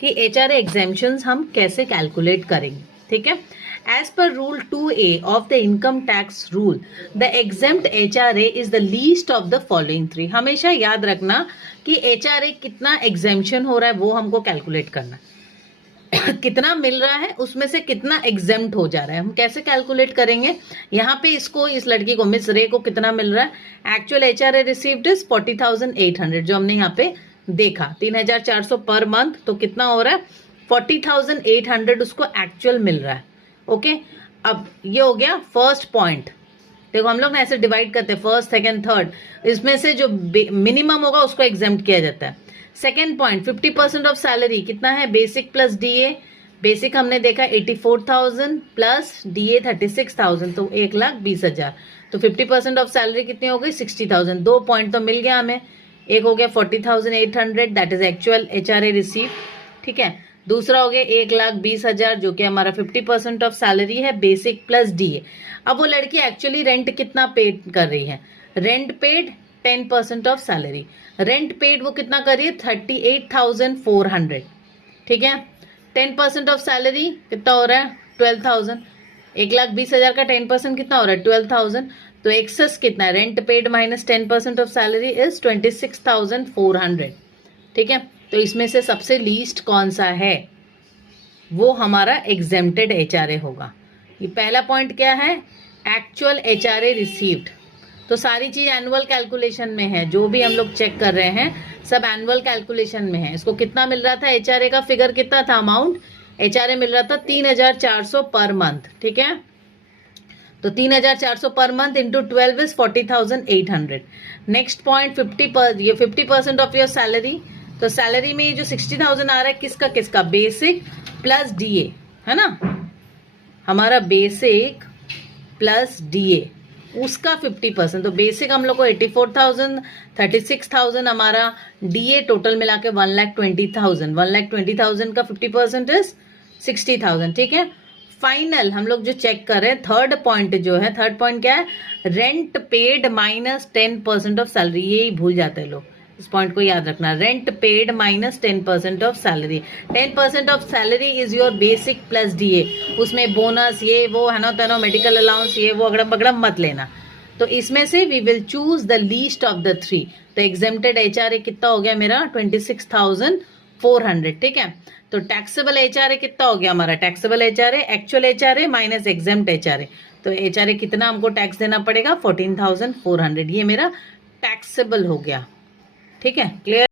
कि HRA exemptions हम कैसे कैलकुलेट करेंगे। ठीक है, as per rule 2A of the income tax rule the exempt HRA is the least of the following 3। हमेशा याद रखना कि एचआरए कितना एग्जेम्पशन हो रहा है वो हमको कैलकुलेट करना कितना मिल रहा है उसमें से कितना एग्जेम्प्ट हो जा रहा है, हम कैसे कैलकुलेट करेंगे। यहाँ पे इसको, इस लड़की को, मिस रे को कितना मिल रहा है, एक्चुअल एचआरए रिसीव्ड इज 40,800 जो हमने यहाँ पे देखा 3,400 पर मंथ, तो कितना हो रहा है 40,800 उसको एक्चुअल मिल रहा है। ओके, अब ये हो गया फर्स्ट पॉइंट। देखो हम लोग ना ऐसे डिवाइड करते हैं फर्स्ट सेकंड थर्ड, इसमें से जो मिनिमम होगा उसको एग्जेम्प्ट किया जाता है। सेकेंड पॉइंट 50% ऑफ सैलरी कितना है, बेसिक प्लस डीए। बेसिक हमने देखा 84,000 प्लस डीए 36,000 तो 1,20,000, तो 50% ऑफ सैलरी कितनी हो गई 60,000। 2 पॉइंट तो मिल गया हमें, एक हो गया 40,800 that is actual HRA receive. ठीक है, दूसरा हो गया 1,20,000 जो कि हमारा 50% ऑफ सैलरी है, बेसिक प्लस डीए। अब वो लड़की एक्चुअली रेंट कितना पेड कर रही है, rent paid 10% of salary. Rent paid वो कितना कर रही है 38,400। ठीक है, 10% ऑफ सैलरी कितना हो रहा है 12,000। 1,20,000 का 10% कितना हो रहा है 12,000, तो एक्सेस कितना है, rent paid minus 10% of salary is 26,400। ठीक है, तो इसमें से सबसे लीस्ट कौन सा है, वो हमारा एग्जेम्प्टेड एचआरए होगा। ये पहला पॉइंट क्या है, एक्चुअल एचआरए रिसीव्ड। तो सारी चीज एनुअल कैलकुलेशन में है, जो भी हम लोग चेक कर रहे हैं सब एनुअल कैलकुलेशन में है। इसको कितना मिल रहा था, एचआरए का फिगर कितना था, अमाउंट एचआरए मिल रहा था 3,400 पर मंथ। ठीक है, तो 3,400 per month into 12 is 40,800। Next point 50% of your salary, तो सैलरी में ये जो 60,000 आ रहा है किसका किसका, बेसिक प्लस डीए है ना, हमारा बेसिक प्लस डीए उसका 50%। तो बेसिक हम लोग को 84,000, 36,000 हमारा डीए, टोटल मिला के 1,20,000। 1,20,000 का 50% इज 60,000। ठीक है, फाइनल हम लोग जो चेक कर रहे हैं थर्ड पॉइंट जो है, थर्ड पॉइंट क्या है, rent paid minus 10% of salary. ये ही भूल जाते हैं लोग, इस पॉइंट को याद रखना, rent paid minus 10% of salary. 10% of salary is your basic plus DA, उसमें बोनस ये वो है ना, तेनो मेडिकल अलाउंस ये वो अगड़म बगड़म मत लेना। तो इसमें से we will choose the least of the 3। तो एग्जेम्प्टेड एचआरए कितना हो गया मेरा 26,400। ठीक है, तो टैक्सेबल एचआरए कितना हो गया हमारा, taxable HRA actual HRA minus exempt HRA, तो एचआरए कितना हमको टैक्स देना पड़ेगा 14,400, ये मेरा टैक्सेबल हो गया। ठीक है, क्लियर।